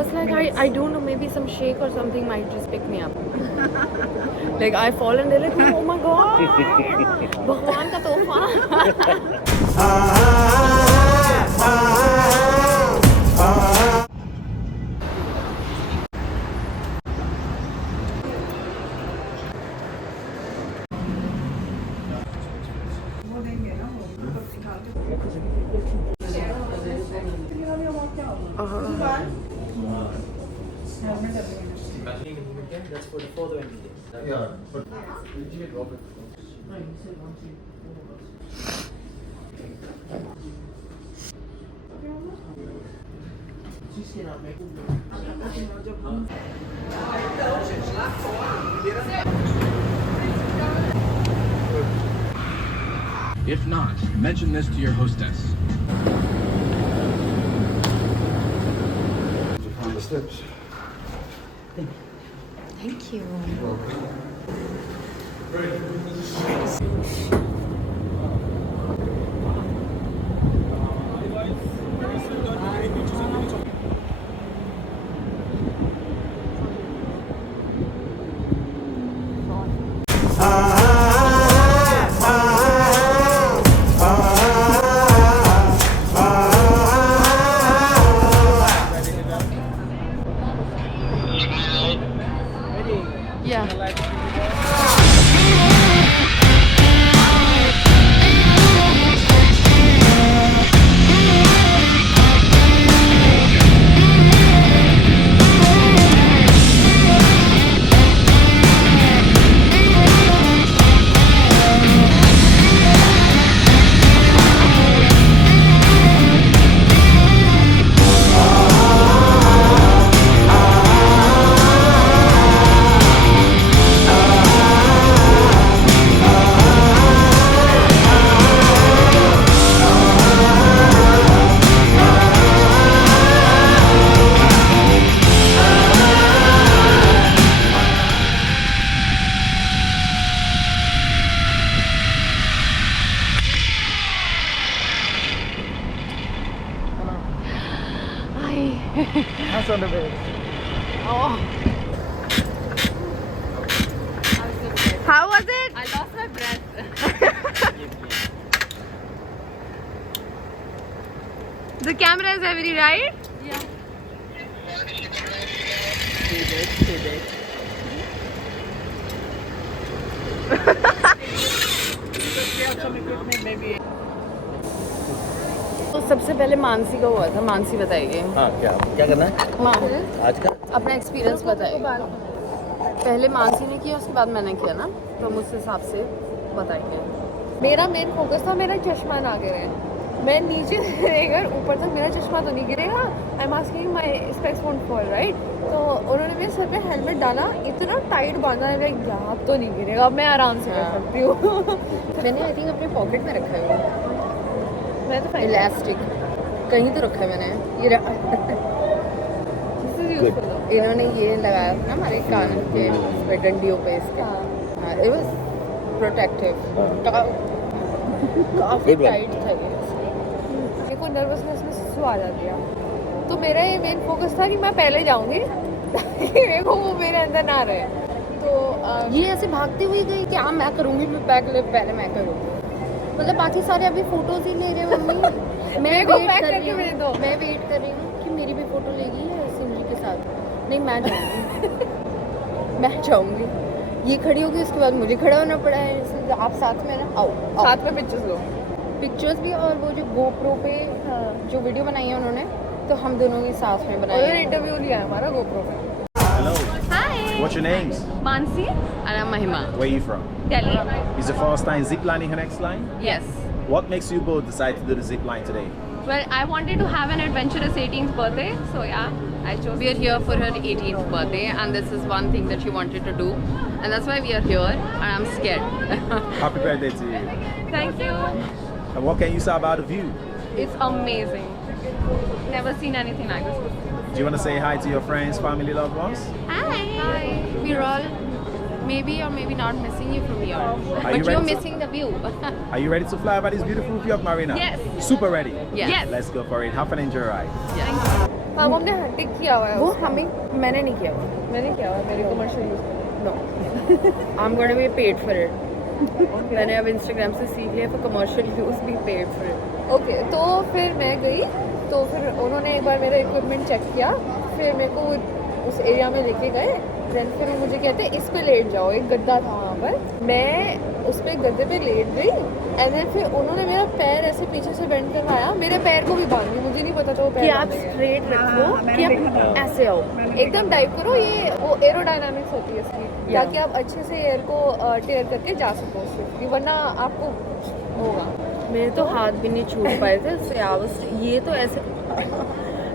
was like, I don't know, maybe some shake or something might just pick me up. Like I fall and they're like, oh my god, भगवान का तोहफा. That's for the photo and video. Yeah, but If not, mention this to your hostess. on the steps. Thank you. Hands on the bed. Oh. How was it? I lost my breath. The camera is heavy, right? Yeah. तो सबसे पहले मानसी का हुआ था. मानसी बताइए. हाँ क्या करना है हाँ, आज का? अपना एक्सपीरियंस बताइए. पहले मानसी ने किया, उसके बाद मैंने किया ना, तो मुझसे हिसाब से बताइए. मेरा मेन फोकस था मेरा चश्मा ना गिरे. मैं नीचे रहेगा ऊपर तक मेरा चश्मा तो नहीं गिरेगा. I am asking my specs won't fall right. तो उन्होंने मेरे सर पे हेलमेट डाला, इतना टाइट बांधा है लाइक यहाँ तो नहीं गिरेगा, अब मैं आराम से कर सकती हूँ. मैंने आई थिंक अपने पॉकेट में रखा है वो मैं तो इलास्टिक, कहीं तो रखा है मैंने. ये इन्होंने ये लगाया था ना हमारे कान के उस पे, डंडियों पे इसके. It was protective. काफी टाइट था ये. मेरे को नर्वसनेस में सुसु आ जाती है, तो मेरा ये मेन फोकस था कि मैं पहले जाऊंगी ताकि मेरे को वो मेरे अंदर ना रहे. तो ये ऐसे भागते हुए गई कि हाँ मैं करूँगी, मैं पहले मैं करूँगी. मतलब बाकी सारे अभी फोटोज ही ले रहे हैं मम्मी. मैं वेट कर रही हूँ कि मेरी भी फोटो लेगी सिमरी के साथ. नहीं, मैं जाऊँगी. मैं जाऊँगी. ये खड़ी होगी, उसके बाद मुझे खड़ा होना पड़ा है. इसलिए आप साथ में ना आओ. साथ में पिक्चर्स लो. पिक्चर्स भी, और वो जो GoPro पे जो वीडियो बनाई है उन्होंने, तो हम दोनों के साथ में बनाई उन्होंने है. इंटरव्यू लिया हमारा GoPro पे. Hello. Hi. What's your names? Mansi. And I'm Mahima. Where are you from? Delhi. Is the first time ziplining her next line? Yes. What makes you both decide to do the zip line today? Well, I wanted to have an adventurous 18th birthday, so yeah, I chose. We are here for her 18th birthday, and this is one thing that she wanted to do, and that's why we are here. And I'm scared. Happy birthday to you. Thank you. And what can you say about the view? It's amazing. Never seen anything like this. Do you want to say hi to your friends, family, loved ones? Hi. We're all maybe or maybe not missing you from here, but you you're ready to- missing the view. Are you ready to fly over this beautiful view of Marina? Yes. Super ready? Yes. Let's go for it. Have an enjoy ride. Yes. हाँ वो हमने टिक किया हुआ है वो उसको। हमें मैंने नहीं किया हुआ मैंने किया हुआ है मेरे commercial use no I am gonna be paid for it मैंने अब इंस्टाग्राम से सीख लिया for commercial use be paid for it okay तो फिर मैं गई तो फिर उन्होंने एक बार मेरा इक्विपमेंट चेक किया फिर मेरे को उस एरिया में लेके गए देन फिर वो मुझे कहते इस पे लेट जाओ एक गद्दा था वहाँ पर मैं उस पे गद्दे पे लेट गई एंड देन फिर उन्होंने मेरा पैर ऐसे पीछे से बेंड करवाया मेरे पैर को भी बांध दिया मुझे नहीं पता था वो कि पैर आप बांधे हैं। स्ट्रेट रखो कि आप ऐसे आओ एकदम डाइव करो ये वो एरोडायनामिक्स होती है इसकी ताकि आप अच्छे से एयर को टेयर करके जा सको उससे वरना आपको होगा मेरे तो हाथ भी नहीं छूट पाए थे उससे आवाज ये तो ऐसे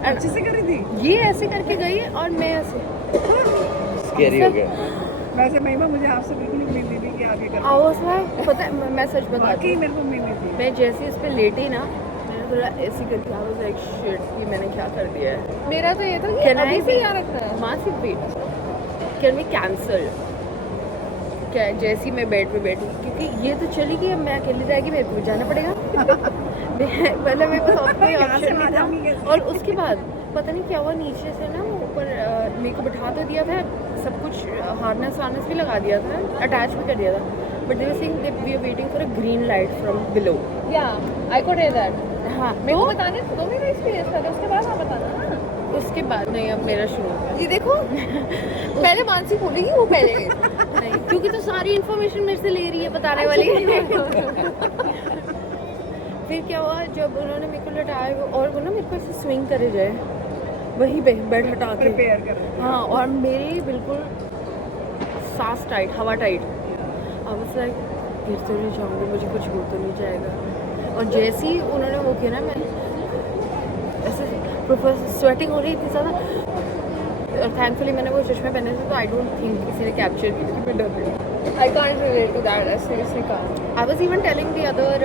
अच्छे से करी थी ये ऐसे करके गई है और मैं ऐसे स्कैरी हो गया वैसे महिमा मुझे आपसे बिल्कुल उम्मीद नहीं थी कि आप ये करोगे आवाज है पता है मैं सच बताती वाकई हूँ मेरे को उम्मीद नहीं थी मैं जैसे इस पे लेटी ना मैंने थोड़ा ऐसे करके आवाज लाइक शिट ये मैंने क्या कर दिया है मेरा तो ये था कि Can I अभी से be- यहाँ रखना है massive weight can be cancel क्या जैसी मैं बेड पे बैठी क्योंकि ये तो चली गई अब मैं अकेली रहेगी मेरे को भी जाना पड़ेगा पहले मेरे को तो कोई ऑप्शन नहीं था और उसके बाद पता नहीं क्या हुआ नीचे से ना ऊपर मेरे को बिठा तो दिया था सब कुछ हार्नेस वार्नेस भी लगा दिया था अटैच भी कर दिया था but they were saying that we are waiting for a green light from below या आई कुड हियर दैट हाँ मेरे को बताने दो मेरा एक्सपीरियंस था उसके बाद आप बताना ना उसके बाद नहीं अब मेरा शुरू हो गया ये देखो पहले मानसी बोलेगी वो पहले नहीं क्योंकि तो सारी इन्फॉर्मेशन मेरे से ले रही है बताने वाली फिर क्या हुआ जब उन्होंने मेरे को लटाया और वो ना मेरे को ऐसे स्विंग करे जाए वहीं पे बेड हटा के प्रिपेयर कर हाँ और मेरी बिल्कुल सांस टाइट हवा टाइट अब उस लाइक गिर तो नहीं जाऊँगी मुझे कुछ हो तो नहीं जाएगा और जैसे ही उन्होंने वो किया ना मैं ऐसे प्रॉपर स्वेटिंग हो रही इतनी ज़्यादा और थैंकफुली मैंने वो चश्मे पहने थे तो आई डोंट थिंक किसी ने कैप्चर की थी मैं डर रही I can't relate to that I seriously can't I was even telling the other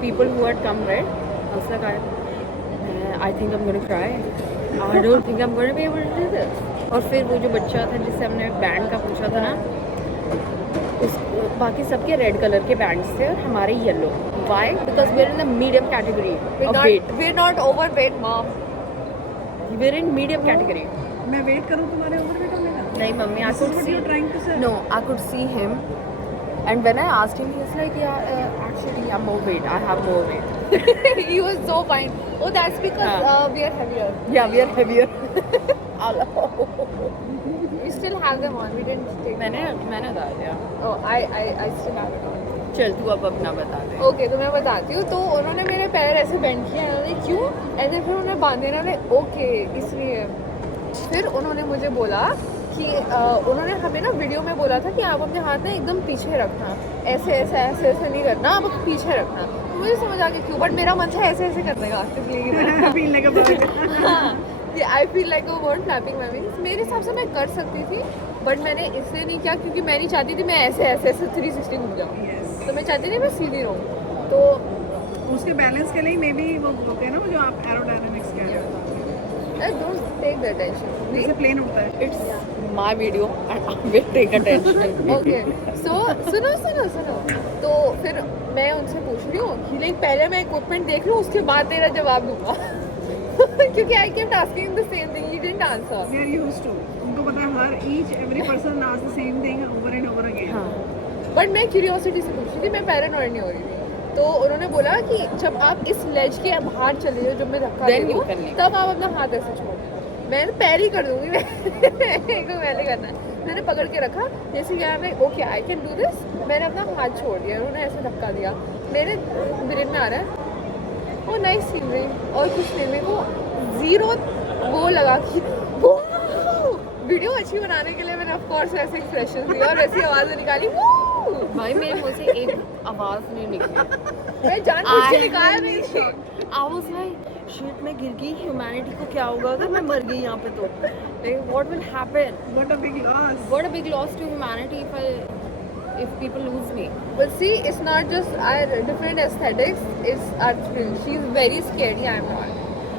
people who had come, right? I was like, I think I'm going to cry. I don't think I'm going to be able to do this. और फिर वो जो बच्चा था जिससे हमने band का पूछा था ना उस बाकी सबके रेड कलर के बैंड्स थे और हमारे yellow why because we are in the medium category of weight we're not overweight mom we are in medium category मैं वेट करूँ तुम्हारे ओवर वेट होने का नहीं मम्मी I This is could what see you're trying to say? No, I could see him. And when I asked him, he was like, yeah, actually, I'm more weight. I have more weight. he was so fine oh that's because we are heavier Yeah, we are heavier. we still have them on we didn't take मैंने बता दिया oh I still have it on चल तू अब अपना बता दे okay तो मैं बताती हूँ तो उन्होंने मेरे पैर ऐसे बेंड किए उन्होंने क्यों ऐसे फिर उन्होंने बांधे ना ओके इसलिए फिर उन्होंने मुझे बोला कि उन्होंने हमें ना वीडियो में बोला था कि आप अपने हाथ ना एकदम पीछे रखना ऐसे ऐसे ऐसे ऐसे नहीं करना आप पीछे रखना तो मुझे समझ आ गया क्यों बट मेरा मन था ऐसे ऐसे करने का फील का बात I feel like a word flapping my wings मेरे हिसाब से मैं कर सकती थी बट मैंने इसलिए नहीं किया क्योंकि मैं नहीं चाहती थी मैं ऐसे ऐसे ऐसे 360 घूम जाऊँ तो मैं चाहती थी मैं सीधी रहूँ तो उसके बैलेंस के लिए मे बी वो बोलते हैं ना वो जो आप एरोडायनामिक्स कह रहे हो डोंट टेक द टेंशन जैसे प्लेन उड़ता है It's my video and I will take attention. Okay so सुनो तो फिर मैं उनसे पूछ रही हूँ कि लाइक पहले मैं इक्विपमेंट देख लूँ उसके बाद तेरा जवाब दूंगा क्योंकि I kept asking the same thing you didn't answer we are used to उनको पता है हर each every person ask the same thing over and over again हाँ बट मैं क्यूरियोसिटी से पूछ रही थी मैं पैरानॉइड नहीं हो रही थी तो उन्होंने बोला कि जब आप इस लेज के बाहर चले जाओ जब मैं धक्का Then दे you दूँ can leave. तब आप अपना हाथ ऐसे छोड़ मैं पैर ही कर दूंगी मैं को पहले करना है मैंने पकड़ के रखा जैसे क्या मैं okay I can do this मैंने अपना हाथ छोड़ दिया उन्होंने ऐसे धक्का दिया मेरे ब्रेन में आ रहा है ओ नाइस सीनरी और कुछ नहीं मेरे को जीरो वो लगा कि वीडियो अच्छी बनाने के लिए मैंने ऑफ कोर्स ऐसे एक्सप्रेशन दिए और ऐसी आवाज़ें निकाली भाई मेरे मुंह से एक आवाज नहीं निकली मैं जानबूझ के निकाल रही थी I was like, shit मैं गिर गई ह्यूमैनिटी को क्या होगा अगर मैं मर गई यहाँ पे तो what will happen what a big loss what a big loss to humanity if people lose me But see, it's not just our different aesthetics, it's our thrill. She's very scary, I'm not.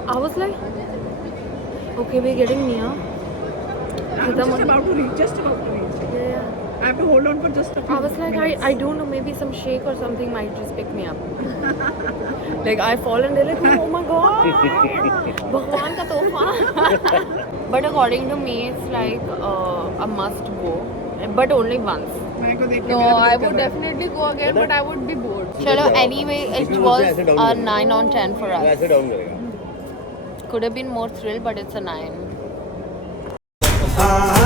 I was like okay we're getting near I'm just about to reach yeah. I have to hold on for just a few I was like, I don't know, maybe some shake or something might just pick me up. Like I fall and they're like, oh my god, Bhagwan ka tofa. But according to me, it's like a must go, but only once. मेरे को देख के No, मेरा I दिल would कर रहा है। definitely go again, but I would be bored. Chalo, anyway, it was a 9 on 10 for us. ऐसे डाउन करेगा Could have been more thrilled, but it's a 9. Ah,